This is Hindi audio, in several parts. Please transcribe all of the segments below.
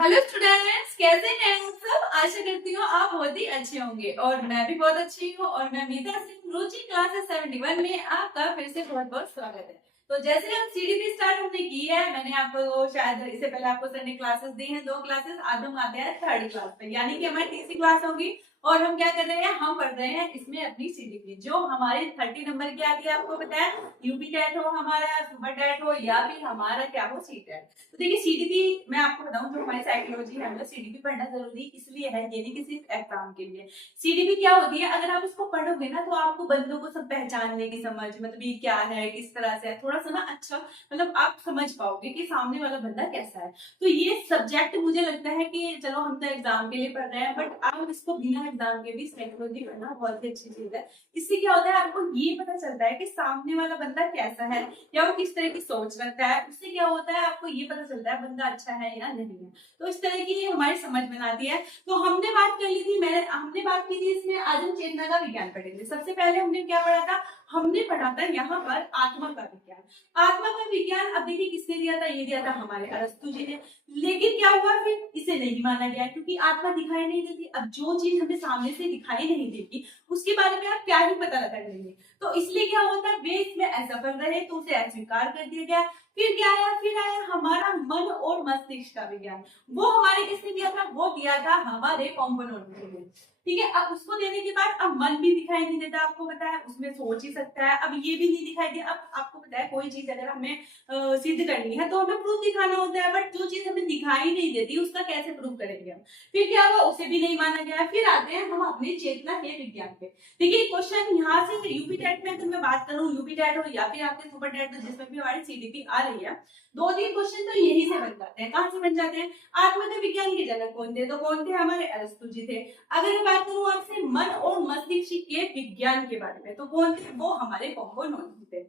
हेलो स्टूडेंट्स, कैसे हैं आप सब। आशा करती हूँ आप बहुत ही अच्छे होंगे और मैं भी बहुत अच्छी हूँ। और मैं मीता सिंह रुचि क्लासेस 71 में आपका फिर से बहुत बहुत स्वागत है। तो जैसे हम सीडीपी स्टार्ट हमने की है, मैंने आपको शायद इससे पहले आपको संडे क्लासेस दी हैं, 2 क्लासेस। आज हम आते हैं थर्ड क्लास पे, यानी कि हमारी तीसरी क्लास होगी। और हम क्या कर रहे हैं, हम पढ़ रहे हैं इसमें अपनी सीडीपी जो हमारे 30 नंबर की आती है। आपको पता है यूपी टेट हो हमारा, सुपर टेट हो या फिर हमारा क्या हो सी टेट। तो देखिए सीडीपी मैं आपको बताऊं, जो हमारी साइकोलॉजी है मतलब सीडीपी पढ़ना जरूरी इसलिए है, ये नहीं कि सिर्फ एग्जाम के लिए। सीडीपी क्या होती है, अगर आप उसको पढ़ोगे ना तो आपको बंदों को सब पहचानने की समझ, मतलब ये क्या है, किस तरह से है, थोड़ा सा ना अच्छा मतलब आप समझ पाओगे कि सामने वाला बंदा कैसा है। तो ये सब्जेक्ट मुझे लगता है कि चलो हम तो एग्जाम के लिए पढ़ रहे हैं, बट आप इसको बिना एग्जाम के भी साइकोलॉजी पढ़ना बहुत ही अच्छी चीज है। इससे क्या होता है, आपको ये पता चलता है कि सामने वाला बंदा कैसा है या वो किस तरह की सोच रखता है। उससे क्या होता है, आपको ये पता चलता है बंदा अच्छा है या नहीं है। तो इस तरह की हमारी समझ बनाती है। तो हमने बात कर ली थी, हमने बात की थी इसमें, आज हम चेतना का विज्ञान पढ़ेंगे। सबसे पहले हमने क्या पढ़ा था, हमने पढ़ा था यहाँ पर आत्मा का विज्ञान। आत्मा का विज्ञान अब देखिए किसने दिया था, ये दिया था हमारे अरस्तु जी ने। लेकिन क्या हुआ, फिर इसे नहीं माना गया क्योंकि आत्मा दिखाई नहीं देती। अब जो चीज हमें सामने से दिखाई नहीं देती उसके बारे में आप क्या ही पता लगा लेंगे। तो इसलिए क्या होता है, वे इसमें असफल रहे तो उसे अस्वीकार कर दिया गया। फिर क्या आया, फिर आया हमारा मन और मस्तिष्क का विज्ञान। वो हमारे किसने दिया था, वो दिया था हमारे कॉम्पोनेंट ने। ठीक है, अब उसको देने के बाद अब मन भी दिखाई नहीं देता, आपको पता है उसमें सोच ही सकता है। अब ये भी नहीं दिखाई दिया। अब आपको पता है कोई चीज अगर हमें सिद्ध करनी है तो हमें प्रूफ दिखाना होता है, बट जो चीज हमें दिखाई नहीं देती उसका कैसे प्रूफ करेंगे हम। फिर क्या हुआ, उसे भी नहीं माना गया। फिर आते हैं हम अपने चेतना के विज्ञान पे। देखिए क्वेश्चन यहाँ से यूपी टेट में अगर मैं बात करूँ, यूपी टेट हो या फिर आपके सुपर टेट हो जिसमें भी हमारी सीडीपी आ रही है, 2-3 क्वेश्चन तो यही से बन जाते हैं। कहाँ से बन जाते हैं, आत्मा के विज्ञान के जनक कौन थे, तो कौन थे, हमारे अरस्तु जी थे। अगर मैं बात करूँ आपसे मन और मस्तिष्क के विज्ञान के बारे में, तो कौन थे, वो हमारे कॉम्पोनेंट थे।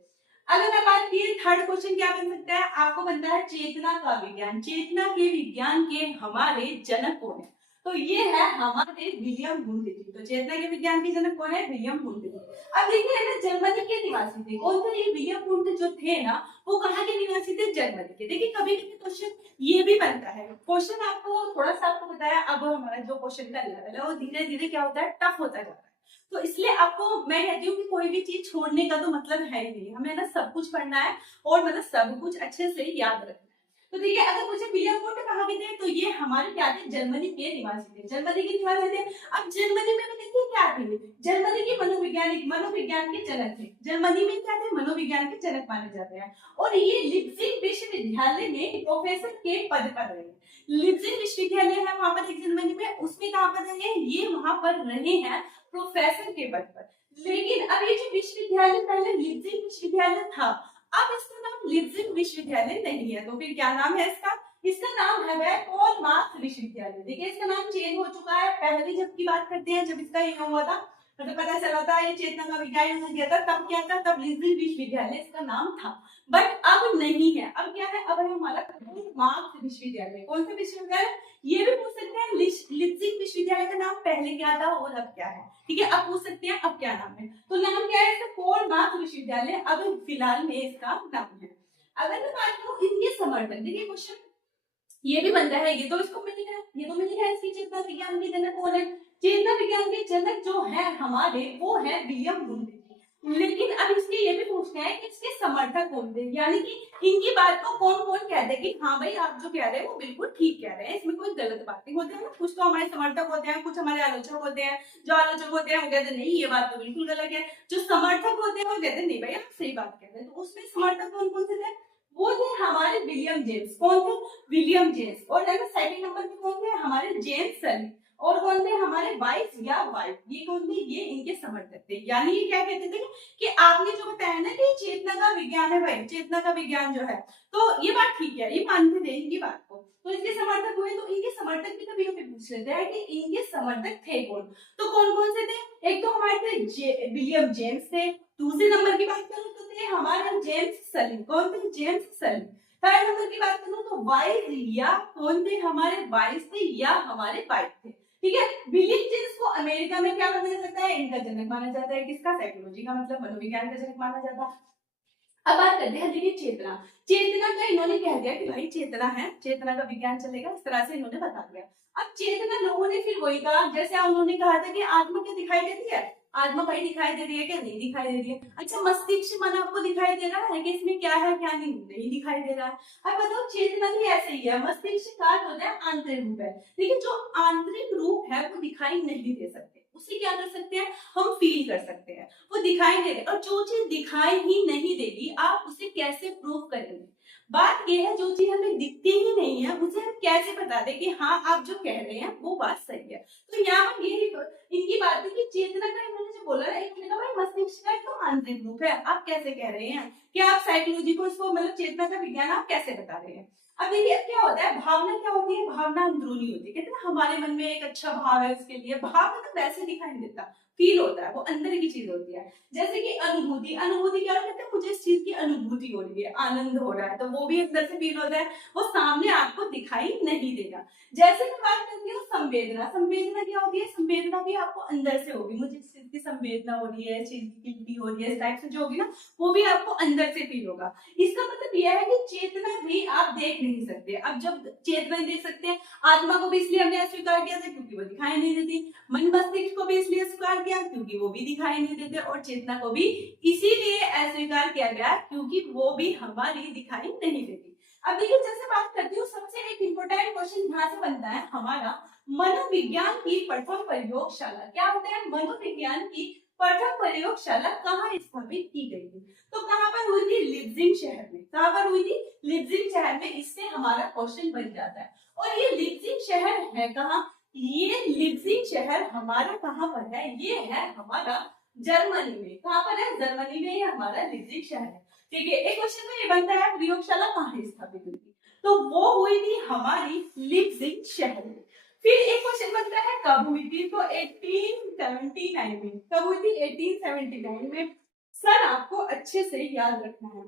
अगर मैं बात की थर्ड क्वेश्चन क्या बन सकता है, आपको बनता है चेतना का विज्ञान। चेतना के विज्ञान के हमारे जनक कौन है, तो ये है हमारे विलियम वुंड जी। तो चेतना के विज्ञान के जनक कौन है, विलियम वुंड जी। अब देखिए है ना, जर्मनी के निवासी थे। कौन थे ये विलियम वुंड जो थे ना, वो कहाँ के निवासी थे, जर्मनी के। देखिए कभी कभी क्वेश्चन ये भी बनता है। क्वेश्चन आपको थोड़ा सा आपको बताया, अब हमारा जो क्वेश्चन का लेवल है वो धीरे धीरे क्या होता है, टफ होता जाता है। तो इसलिए आपको मैं कहती हूँ कि कोई भी चीज छोड़ने का तो मतलब है ही नहीं, हमें ना सब कुछ पढ़ना है और मतलब सब कुछ अच्छे से याद रखना है। तो देखिए अगर मुझे विलियम वुंड कहाँ के थे, तो ये हमारे क्या थे, जर्मनी के निवासी थे। जर्मनी के निवासी थे। अब जर्मनी में भी देखिए क्या थे, जर्मनी के मनोवैज्ञानिक, मनोविज्ञान के जनक थे। जर्मनी में क्या थे, मनोविज्ञान के जनक माने जाते हैं। और ये लिप्जिग विश्वविद्यालय में प्रोफेसर के पद पर रहे। लिप्जिग विश्वविद्यालय है वहां पर एक जर्मनी में, उसमें कहाँ पर रहे, ये वहां पर रहे हैं प्रोफेसर के पद पर। लेकिन अब ये जो विश्वविद्यालय पहले लिप्जिग विश्वविद्यालय था, अब इसका नाम लिप्जिग विश्वविद्यालय नहीं है। तो फिर क्या नाम है इसका, इसका नाम है पॉल मार्क्स विश्वविद्यालय। देखिए इसका नाम चेंज हो चुका है। पहले जब की बात करते हैं, जब इसका ये हुआ था, मतलब पता चला था ये चेतना का विज्ञान दिया था, तब क्या था, तब लिप्जिग विश्वविद्यालय इसका नाम था। बट अब नहीं है, अब क्या है, अब है हमारा पॉल मार्क्स विश्वविद्यालय। कौन सा विश्वविद्यालय, ये भी पूछ सकते हैं लिप्जिग विश्वविद्यालय का नाम पहले क्या था और अब क्या है। ठीक है, अब पूछ सकते हैं अब क्या नाम है, तो नाम क्या है इसका, पॉल मार्क्स विश्वविद्यालय अब फिलहाल में इसका नाम है। अगर मैं बात करूं इनके समर्थक, देखिए क्वेश्चन ये भी बनता है, ये तो इसको मिलेगा, ये तो मिलेगा, इसकी चेतना विज्ञान के जनक कौन है, चेतना विज्ञान के जनक जो है हमारे वो है विलियम वुंड। लेकिन अब इसके ये भी पूछना है कि इसके समर्थक कौन थे, यानी कि इनकी बात को कौन कौन कहते हैं कि हाँ भाई आप जो कह रहे हैं वो बिल्कुल ठीक कह रहे हैं, इसमें कोई गलत बातें होते हैं ना। कुछ तो हमारे समर्थक होते हैं, कुछ हमारे आलोचक होते हैं। जो आलोचक होते हैं वो कहते हैं नहीं ये बात तो बिल्कुल गलत है, जो समर्थक होते हैं वो कहते हैं नहीं भाई आप सही बात कह रहे हैं। तो उसमें समर्थक कौन कौन से थे, वो थे हमारे विलियम जेम्स। कौन थे, विलियम जेम्स। और सेकंड नंबर पे कौन थे, हमारे जेम्स सली। और कौन थे, हमारे वाइस या वाइफ। ये कौन थे, ये इनके समर्थक थे। यानी ये क्या कहते थे कि आपने जो बताया ना कि चेतना का विज्ञान है भाई, चेतना का विज्ञान जो है, तो ये बात ठीक है, ये मानते थे इनकी बात को। तो इसके समर्थक हुए, तो इनके समर्थक भी कभी कभी पूछ लेते हैं कि इनके समर्थक थे कौन। तो कौन कौन से थे, एक तो हमारे थे विलियम जेम्स थे। दूसरे नंबर की बात करूं तो थे हमारे जेम्स सली। कौन थे, जेम्स सली। थर्ड नंबर की बात करूं तो वाइस या कौन थे, हमारे वाइस थे या हमारे वाइफ थे। ठीक है, विलियम जेम्स को अमेरिका में क्या माना जाता है, इनका जनक माना जाता है, किसका, साइकोलॉजी का, मतलब मनोविज्ञान का जनक माना जाता है। अब बात करते हैं, देखिए चेतना। चेतना का इन्होंने कह दिया कि भाई चेतना है, चेतना का विज्ञान चलेगा, इस तरह से इन्होंने बता दिया। अब चेतना लोगों ने फिर वही कहा, जैसे उन्होंने कहा था कि आत्मा क्या दिखाई देती है, आत्मा भाई दिखाई दे रही है क्या, नहीं दिखाई दे रही है। अच्छा मस्तिष्क मन आपको दिखाई दे रहा है कि इसमें क्या है क्या नहीं, नहीं दिखाई दे रहा है। अब बताओ चेतना भी ऐसे ही है, मस्तिष्क का जो होता है आंतरिक रूप है, लेकिन जो आंतरिक रूप है वो दिखाई नहीं दे सकते, उसे क्या कर सकते हैं, हम फील कर सकते हैं, वो दिखाई दे रहे। और जो चीज दिखाई ही नहीं देगी आप उसे कैसे प्रूव करेंगे। बात यह है, जो चीज हमें दिखती ही नहीं है उसे हम कैसे बता दें कि हाँ आप जो कह रहे हैं वो बात सही है। तो यहाँ पर यही इनकी बात है कि चेतना का इन्होंने जो बोला है, इन्होंने कहा भाई मस्तिष्क का तो आंतरिक रूप है, आप कैसे कह रहे हैं कि आप साइकोलॉजी को, इसको मतलब चेतना का विज्ञान आप कैसे बता रहे हैं। अब देखिए क्या होता है, भावना क्या होती है, भावना अंदरूनी होती है, कहते हैं ना हमारे मन में एक अच्छा भाव है, उसके लिए भाव मतलब वैसे दिखाई नहीं देता, फील होता है, वो अंदर की चीज होती है। जैसे कि अनुभूति, अनुभूति क्या कहते हैं, मुझे इस चीज की अनुभूति हो रही है, आनंद हो रहा है, तो वो भी अंदर से फील होता है, वो सामने आपको दिखाई नहीं देगा। जैसे मैं बात करती हूँ संवेदना, संवेदना क्या होती है, संवेदना भी आपको अंदर से होगी, मुझे इस चीज की संवेदना हो रही है, इस चीज की गिल्टी हो रही है, इस टाइप से जो होगी ना वो भी आपको अंदर से फील होगा। इसका मतलब यह है कि चेतना भी आप देख नहीं सकते। अब जब चेतना देख सकते हैं, आत्मा को भी इसलिए हमने अस्वीकार किया था क्योंकि वो दिखाई नहीं देती, मन मस्तिष्क को भी इसलिए स्वीकार किया क्योंकि वो भी दिखाई नहीं देते, और चेतना को भी इसीलिए अस्वीकार किया गया क्योंकि वो भी हमारी दिखाई नहीं देती। अब देखिए जैसे बात करती हूँ, सबसे एक इम्पोर्टेंट क्वेश्चन यहाँ से बनता है हमारा, मनोविज्ञान की प्रथम प्रयोगशाला क्या होता है, मनोविज्ञान की प्रथम प्रयोगशाला कहाँ स्थापित की गई थी। तो कहाँ पर हुई थी, लिप्जिंग शहर में। कहाँ पर हुई थी, लिप्जिंग शहर में। इससे हमारा क्वेश्चन बन जाता है। और ये लिप्जिंग शहर है कहाँ, ये लिप्जिंग शहर हमारा कहाँ पर है, ये है हमारा जर्मनी में। कहाँ पर है, जर्मनी में ये हमारा लिप्जिंग शहर है। ठीक है, एक क्वेश्चन में ये बनता है प्रयोगशाला कहाँ स्थापित हुई थी, तो वो हुई थी हमारी लिप्जिंग शहर में। फिर एक क्वेश्चन बनता है कब हुई थी, तो 1879 में। कब हुई थी, 1879 में। सर आपको अच्छे से याद रखना है,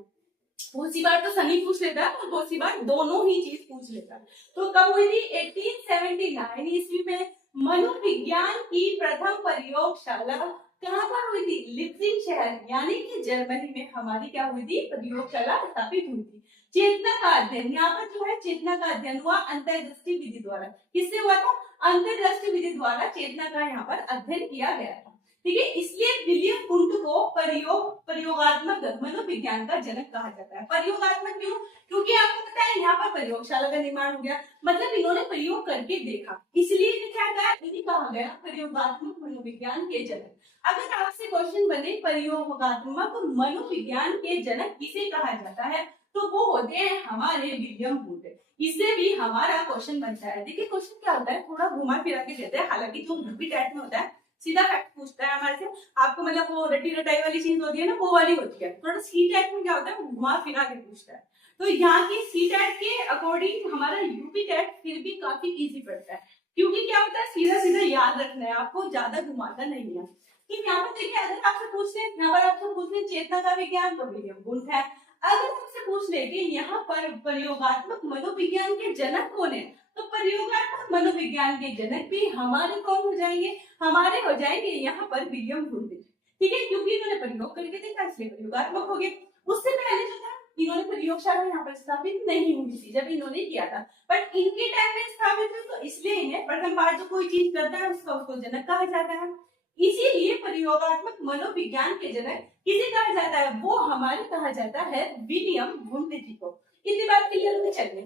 बहुत सी बार तो सनी पूछ लेता है और बहुत सी बार दोनों ही चीज पूछ लेता है। तो कब हुई थी, 1879 ईस्वी में मनोविज्ञान की प्रथम प्रयोगशाला कहाँ पर हुई थी, लिप्जिंग शहर यानी कि जर्मनी में हमारी क्या हुई थी, प्रयोगशाला स्थापित हुई थी। चेतना का अध्ययन, यहाँ पर जो है चेतना का अध्ययन हुआ अंतर्दृष्टि विधि द्वारा। किससे हुआ था, अंतर्दृष्टि विधि द्वारा चेतना का यहाँ पर अध्ययन किया गया था। ठीक है, इसलिए विलियम वुंड को प्रयोगात्मक मनोविज्ञान का जनक कहा जाता है। प्रयोगात्मक क्यों, क्योंकि आपको पता है यहाँ पर प्रयोगशाला का निर्माण हो गया, मतलब इन्होंने प्रयोग करके देखा, इसलिए क्या कहा, इन्हें कहा गया प्रयोगात्मक मनोविज्ञान के जनक। अगर आपसे क्वेश्चन बने प्रयोगात्मक मनोविज्ञान के जनक किसे कहा जाता है, तो वो होते हैं हमारे विलियम वुंड। इससे भी हमारा क्वेश्चन बनता है। देखिए क्वेश्चन क्या होता है, थोड़ा घुमा फिरा के देते हैं, हालांकि जो यूपी टाइप में होता है सीधा फैक्ट पूछता है हमारे से, आपको मतलब वो रटी रटाई वाली चीज होती है ना वो वाली होती है। थोड़ा सी टाइप में क्या होता है, वो घुमा फिरा के पूछता है। तो यहाँ की सी टाइप के अकॉर्डिंग हमारा यूपी टाइप फिर भी काफी इजी पड़ता है, क्योंकि क्या होता है सीधा सीधा याद रखना है आपको, ज्यादा घुमाता नहीं है। तो यहाँ पर देखिए अगर आपसे पूछ ले, यहाँ पर आपसे पूछ ले चेतना का विज्ञान, तो विलियम वुंड है। अगर आपसे पूछ ले कि यहाँ पर प्रयोगात्मक मनोविज्ञान के जनक कौन है, तो प्रयोगात्मक मनोविज्ञान के जनक भी हमारे कौन हो जाएंगे, हमारे हो जाएंगे यहाँ पर विलियम वुंड। ठीक है, क्योंकि इन्होंने प्रयोग करके देखा इसलिए प्रयोगात्मक हो गए। उससे पहले जो था इन्होंने प्रयोगशाला यहाँ पर स्थापित नहीं हुई थी जब इन्होंने किया था, बट इनके टाइम में स्थापित हुई, तो इसलिए इन्हें प्रथम बार जो कोई चीज करता है उसको जनक कहा जाता है। इसीलिए प्रयोगात्मक मनोविज्ञान के जनक किसे कहा जाता है, वो हमारे कहा जाता है विलियम वुंड जी को। इतनी बात क्लियर होनी चाहिए।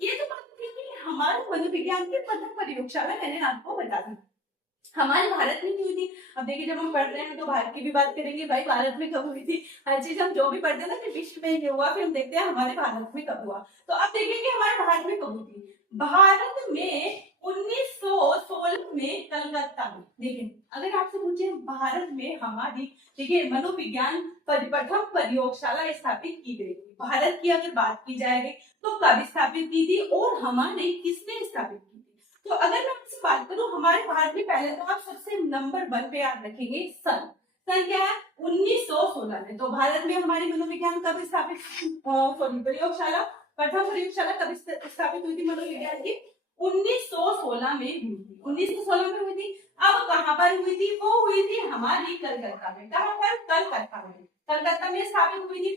ये तो बात थी कि हमारे मनोविज्ञान की प्रथम प्रयोगशाला मैंने आपको बता दी, हमारे भारत में हुई थी। अब देखिए जब हम पढ़ रहे हैं तो भारत की भी बात करेंगे, भाई भारत में कब हुई थी, हर चीज हम जो भी पढ़ते हैं ना कि विश्व में ये हुआ, फिर हम देखते हैं हमारे भारत में कब हुआ। तो अब देखेंगे हमारे भारत में कब हुई थी, भारत में 1916 में कलकत्ता में। देखिए अगर आपसे पूछे भारत में हमारी देखिए मनोविज्ञान प्रथम प्रयोगशाला स्थापित की गई थी, भारत की अगर बात की जाएगी तो कब स्थापित की थी और हमारे किसने स्थापित की थी। तो अगर मैं आपसे बात करूं हमारे भारत में, पहले तो आप सबसे नंबर 1 पे याद रखेंगे सन। सन क्या है, 1916 में। तो भारत में हमारी मनोविज्ञान कब स्थापित, सॉरी प्रयोगशाला, प्रथम प्रयोगशाला कब स्थापित हुई थी मनोविज्ञान की, 1916 में हुई थी। 1916 में हुई थी। अब कहाँ पर हुई थी, वो हुई थी हमारी कलकत्ता में। कहाँ पर, कलकत्ता में, कलकत्ता में स्थापित हुई थी।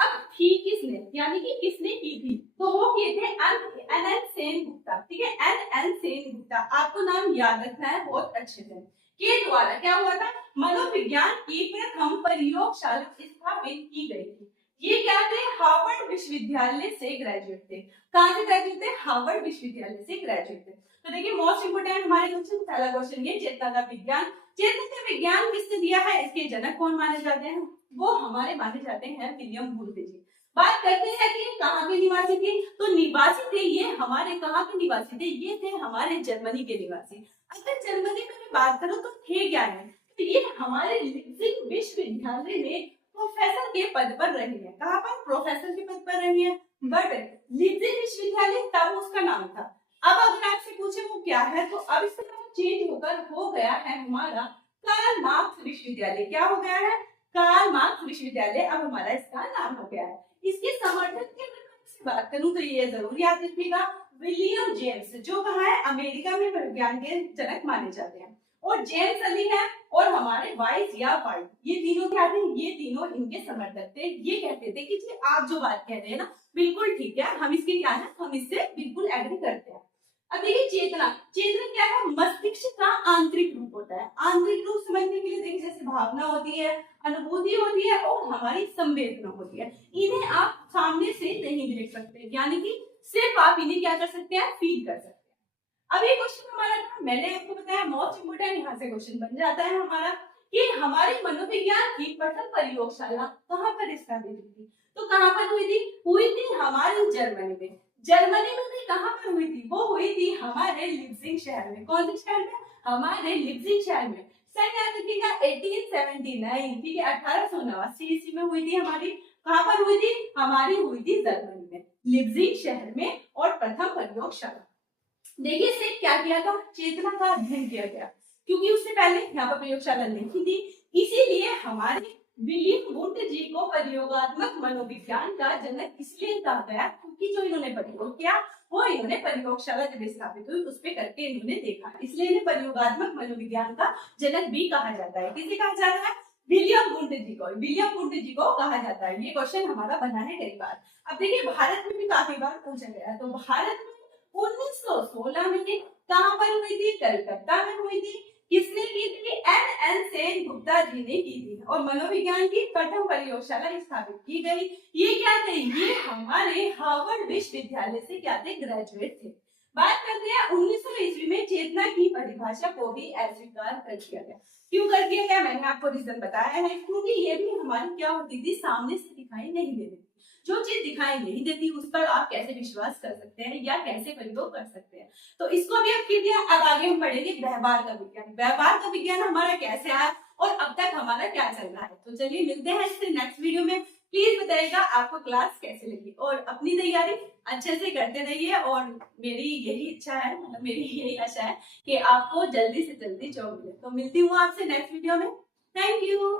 अब थी किसने, यानी कि किसने की थी, तो वो किए थे एन सेन गुप्ता। ठीक है, एन सेन गुप्ता, आपको नाम याद रखना है बहुत अच्छे से। के द्वारा क्या हुआ था, मनोविज्ञान की प्रथम प्रयोगशाला स्थापित की गई थी। ये क्या थे, हार्वर्ड विश्वविद्यालय से ग्रेजुएट थे। कहां से ग्रेजुएट थे, हार्वर्ड विश्वविद्यालय से ग्रेजुएट थे। तो देखिए मोस्ट इंपोर्टेंट हमारे क्वेश्चन, पहला क्वेश्चन ये चेतना का विज्ञान। चेतना का विज्ञान किसने दिया है, इसके जनक कौन माने जाते हैं, वो हमारे माने जाते हैं विलियम वुल्फ जी। बात करते हैं कि कहाँ के निवासी थे, तो निवासी थे ये हमारे, कहाँ के निवासी थे, ये थे हमारे जर्मनी के निवासी। अगर जर्मनी में मैं बात करूं तो थे क्या है, तो ये हमारे लीप्जिग विश्वविद्यालय में प्रोफेसर के पद पर रही है। कहाँ पर, प्रोफेसर के पद पर रही है। बट लीप्जिग विश्वविद्यालय तब उसका नाम था, अब अगर आपसे पूछे वो क्या है, तो अब इसका नाम चेंज होकर हो गया है हमारा कार्ल मार्क्स विश्वविद्यालय। क्या हो गया है, कार्ल मार्क्स विश्वविद्यालय अब हमारा इसका नाम हो गया है। इसके समर्थक की अगर बात करूं तो ये जरूर याद रखिएगा, विलियम जेम्स, जो कहा है अमेरिका में विज्ञान के जनक माने जाते हैं, और जेम्स अली है, और हमारे वाइस या वाइट, ये तीनों क्या थे, ये तीनों इनके समर्थक थे। ये कहते थे कि जी आप जो बात कह रहे हैं ना बिल्कुल ठीक है, हम इसके क्या है, हम इससे बिल्कुल एग्री करते हैं। अब देखिए चेतना, चेतना क्या है, मस्तिष्क का आंतरिक रूप होता है। आंतरिक रूप समझने के लिए देखिए जैसे भावना होती है, अनुभूति होती है और हमारी संवेदना होती है, इन्हें आप सामने से नहीं देख सकते, यानी कि सिर्फ आप इन्हें क्या कर सकते हैं, फील कर सकते हैं। अब ये क्वेश्चन हमारा था, मैंने आपको बताया मोस्ट इंपोर्टेंट, यहाँ से क्वेश्चन बन जाता है हमारा कि हमारी मनोविज्ञान की प्रथम प्रयोगशाला कहाँ पर स्थापित हुई थी, तो कहाँ पर हुई थी हमारे जर्मनी में। जर्मनी में भी कहाँ पर हुई थी, वो हुई थी हमारे लिप्जिग शहर में। कौन से शहर में, हमारे लिप्जिग शहर में। सन याद रखिएगा 1879, ठीक है, 1889 ईस्वी में हुई थी हमारी। कहाँ पर हुई थी, हमारी हुई थी जर्मनी में, लिप्जिग शहर में, और प्रथम प्रयोगशाला। देखिए इससे क्या किया था, चेतना का अध्ययन किया गया, क्योंकि उससे पहले यहाँ पर प्रयोगशाला नहीं थी, इसीलिए हमारे विलियम वुड जी को प्रयोगात्मक मनोविज्ञान का जनक इसलिए कहा गया क्योंकि जो इन्होंने प्रयोग किया वो इन्होंने प्रयोगशाला जब स्थापित हुई उस पे करके इन्होंने देखा, इसलिए इन्हें प्रयोगात्मक मनोविज्ञान का जनक भी कहा जाता है। किसे कहा जाता है, विलियम वुड जी को, विलियम वुड जी को कहा जाता है। ये क्वेश्चन हमारा बना है कई बार। अब देखिए भारत में भी काफी बार पूछा गया है, तो भारत में 1916 में कहां पर हुई थी, कलकत्ता में हुई थी। किसने की थी, एन सेन गुप्ता जी ने की थी, और मनोविज्ञान की प्रथम प्रयोगशाला स्थापित की गई। ये क्या थे, ये हमारे हार्वर्ड विश्वविद्यालय से क्या थे, ग्रेजुएट थे। बात करते हैं 1900 ईस्वी में चेतना की परिभाषा को भी अस्वीकार कर दिया गया। क्यों कर दिया गया, मैंने आपको रीजन बताया है, क्योंकि ये भी हमारी क्या होती थी, सामने से दिखाई नहीं देती। जो चीज दिखाई नहीं देती उस पर आप कैसे विश्वास कर सकते हैं या कैसे प्रयोग कर सकते हैं, तो इसको भी अब कर दिया। अब आगे हम पढ़ेंगे व्यवहार का विज्ञान। व्यवहार का विज्ञान हमारा कैसे आया और अब तक हमारा क्या चल रहा है, तो चलिए मिलते हैं इससे नेक्स्ट वीडियो में। प्लीज बताइएगा आपको क्लास कैसे लगी, और अपनी तैयारी अच्छे से करते रहिए, और मेरी यही इच्छा है, मतलब मेरी यही आशा है कि आपको जल्दी से जल्दी जॉब मिले। तो मिलती हूँ आपसे नेक्स्ट वीडियो में। Thank you.